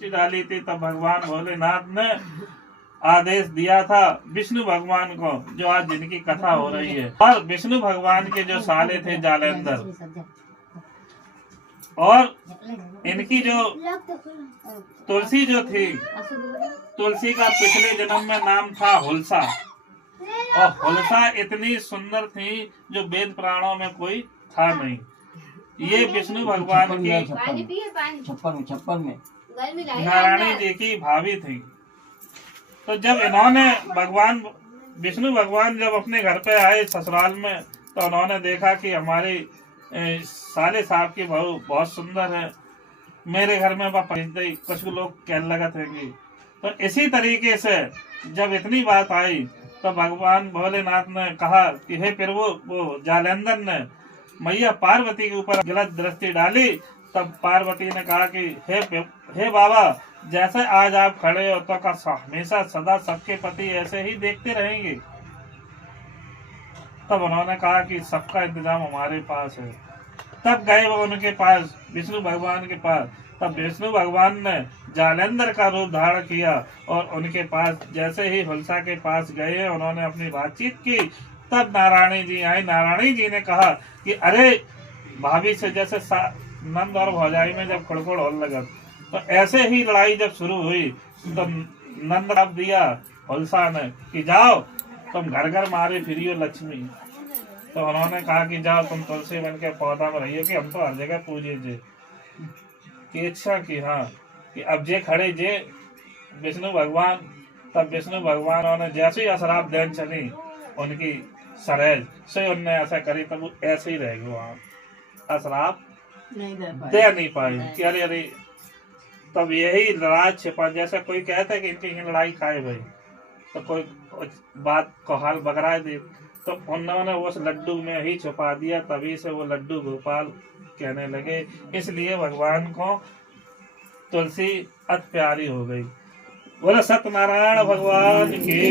डाली थी तब भगवान भोलेनाथ ने आदेश दिया था विष्णु भगवान को, जो आज जिनकी कथा हो रही है। और विष्णु भगवान के जो साले थे जालंधर, और इनकी जो तुलसी जो थी, तुलसी का पिछले जन्म में नाम था हुलसा, और हुलसा इतनी सुंदर थी जो वेद पुराणों में कोई था नहीं। ये विष्णु भगवान की छप्पन में नारायणी जी की भाभी थी। तो जब इन्होंने भगवान विष्णु भगवान जब अपने घर पे आए ससुराल में, तो उन्होंने देखा कि हमारे साले साहब की बहू बहुत सुंदर है, मेरे घर में कुछ लोग कहने लगा थे कि। तो इसी तरीके से जब इतनी बात आई तो भगवान भोलेनाथ ने कहा कि हे प्रभु, वो जालंधर ने मैया पार्वती के ऊपर गलत दृष्टि डाली। तब पार्वती ने कहा कि हे बाबा, जैसे आज आप खड़े हो तो का हमेशा सदा सबके पति ऐसे ही देखते रहेंगे। तब उन्होंने कहा कि सबका इंतजाम हमारे पास है। तब गए वो उनके पास, विष्णु भगवान के पास। तब विष्णु भगवान ने जालंधर का रूप धारण किया और उनके पास जैसे ही हुलसा के पास गए, उन्होंने अपनी बातचीत की। तब नारायणी जी आई। नारायणी जी ने कहा कि अरे भाभी से जैसे नंद और भौजाई में जब खड़खड़ होने लगा, तो ऐसे ही लड़ाई जब शुरू हुई तो नंद अब दिया हुलसा ने कि जाओ तुम घर घर मारे फिरियो लक्ष्मी। तो उन्होंने कहा कि जाओ तुम तुलसी बन के पौधा में रहिए कि हम तो हर जगह पूजे जे की इच्छा की। हाँ, कि अब जे खड़े जे विष्णु भगवान। तब विष्णु भगवान ने जैसे ही अशराप देन चली उनकी सरेज से, उनने ऐसा करी तब वो ऐसे ही रह गए, वहाँ अशराप दे नहीं पाई कि अरे अरे। तब यही राज छिपा, जैसे कोई कहता है कि इनकी लड़ाई खाए भाई, तो कोई बात को हाल बगरा दे, तो उन्होंने उस लड्डू में ही छुपा दिया। तभी से वो लड्डू गोपाल कहने लगे। इसलिए भगवान को तुलसी अति प्यारी हो गई। बोला सत्यनारायण भगवान की।